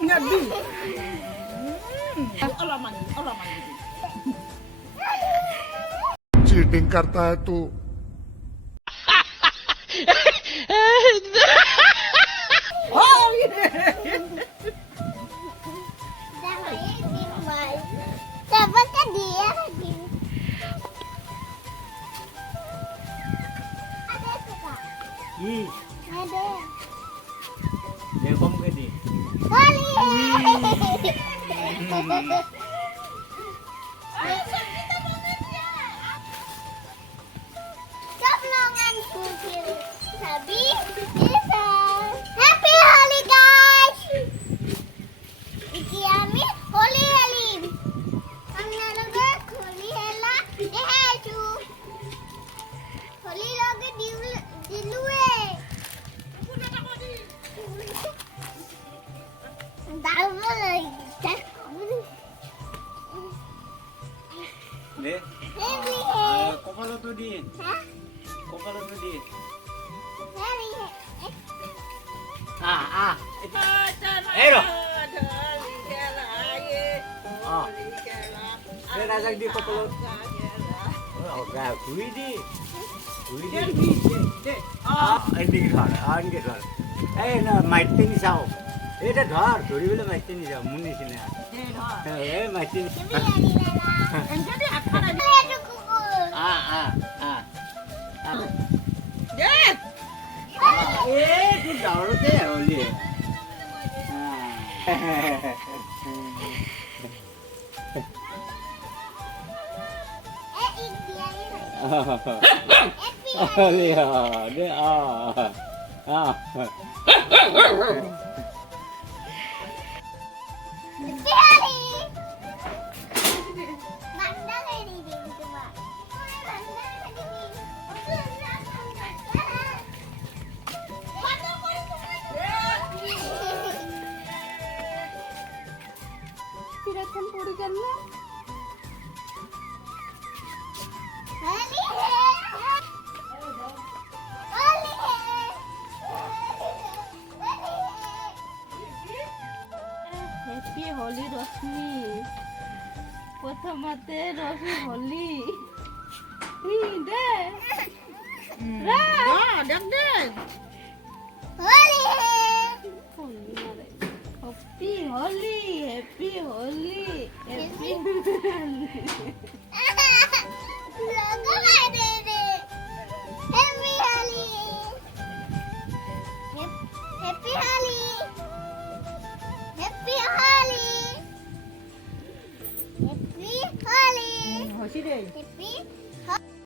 Enggak di. Allah mandi. Cheating करता है तू Oh, Coba kan dia ada suka Ih, ada dia kom ke di. kali Keblongan kucing sabi bisa happy holi guys iki ami holi halim amna loge holi hela deheju holi loge dilue Dawa lagi. Deh, Happy kopalo tu di. Hah? Kopalo tu di. Happy Ah. Eh lo. Ah. Dia dasar di kopalo. Oh, gak kui di. Ah, ini kan. Na maitin sao. Itu dhar, thori bela maitin sao, muni sini. Maitin. jadi apa lagi? Aduh kuku. Yes. Tu daur te holi. India ini. Holi ha, de Happy hari. Bandang ini di coba. Tidak campurkan lah. Happy Holi Rashmi প্রথমতে রশ্মি হোলি দে Dak. Happy Holi happy Holi happy Hoshi deh. Happy